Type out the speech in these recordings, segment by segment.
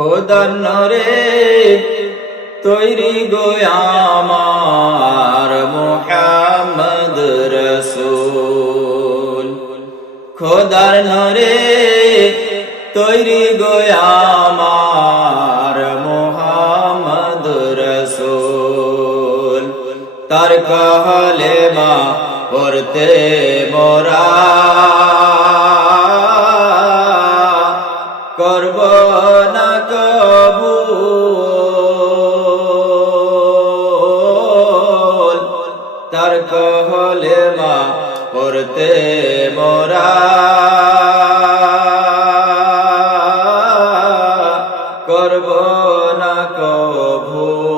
খোদার নরে তৈরি গো আমার মুহাম্মদ রাসূল। খোদার নরে তৈরি গো আমার মুহাম্মদ রাসূল। তার কালেমা পড়তে মোরা করব না কবুল। তার কালেমা পড়তে মোরা করব না কবুল।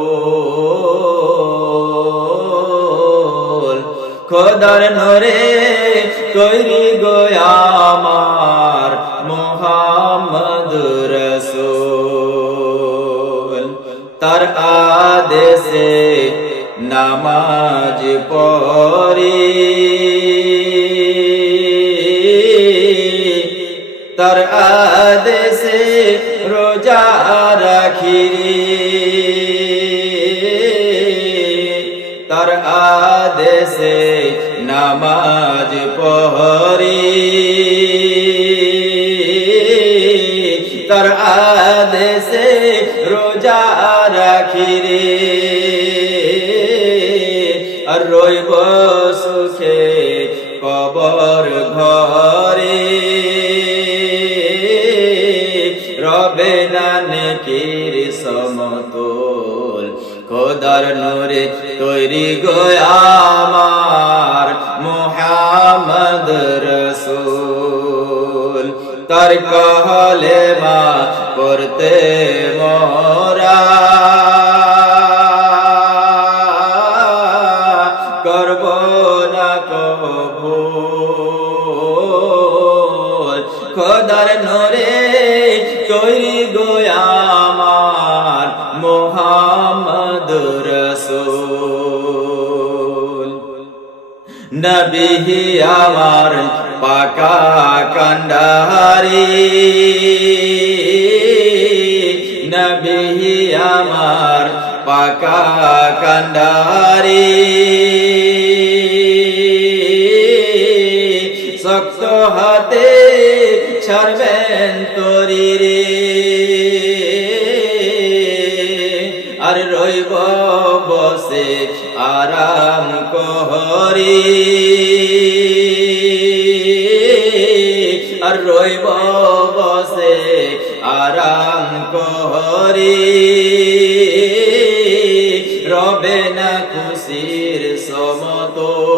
খোদার নরে তৈরি গো আমার মুহাম্মদ রাসূল। তার আদেশে নামাজ পড়ি, তার আদেশে রোজা রাখি, তার আদেশে নামাজ পড়ি, তার আদেশে রোজা রাখি রে। আর রইব সুখে কবর ঘরে, রবে না নেকির সমতল। খোদার নূরে তৈরি গো আমার মুহাম্মদ রাসূল। তার কালেমা পড়তে মোরা করব না কবুল। খোদার নূরে তৈরি গো আমার মুহাম্মদ রাসূল। নবী আমার পাকা কান্ডারি, নবী আমার পাকা কান্ডারি, শক্ত হাতে ছাড়বেন তরি রে। আর রইব বসে আরাম করি, আর রইব বসে আরাম করি, রবে না খুশির সমতল।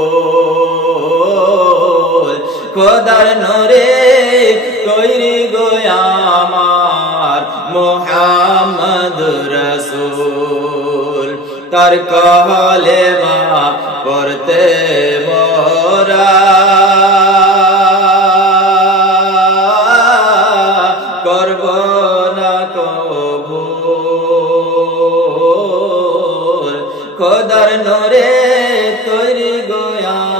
খোদার নূরে তৈরি গো আমার মুহাম্মদ রাসূল। তার কালেমা পড়তে মোরা করব না কবুল। খোদার নূরে তৈরি গো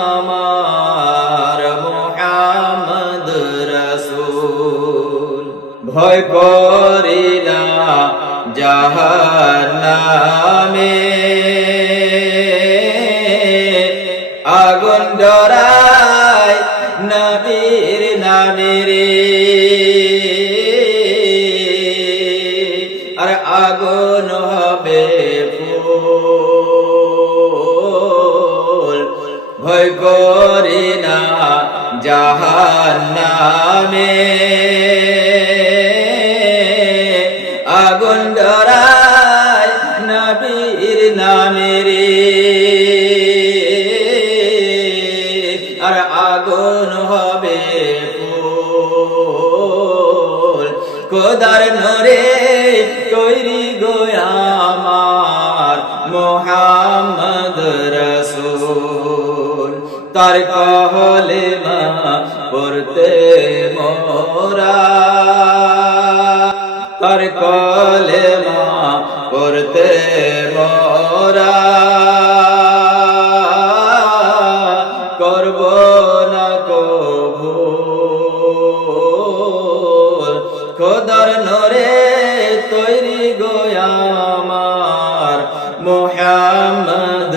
আমার মুহাম্মদ রাসূল। ভয় করি না জাহান্নামে, আগুন ডরায় নবীর নামে রে। আর আগুন হবে ফুল। ভয় করি না জাহান্নামে, আগুন ডরায় নবীর নামে রে। আর আগুন হবে ফুল। খোদার নূরে তৈরি গো আমার মুহাম্মদ রাসূল। তার কালেমা পড়তে মোরা, তার কালেমা পড়তে মোরা করব না কবুল। খোদার নূরে তৈরি গো আমার মুহাম্মদ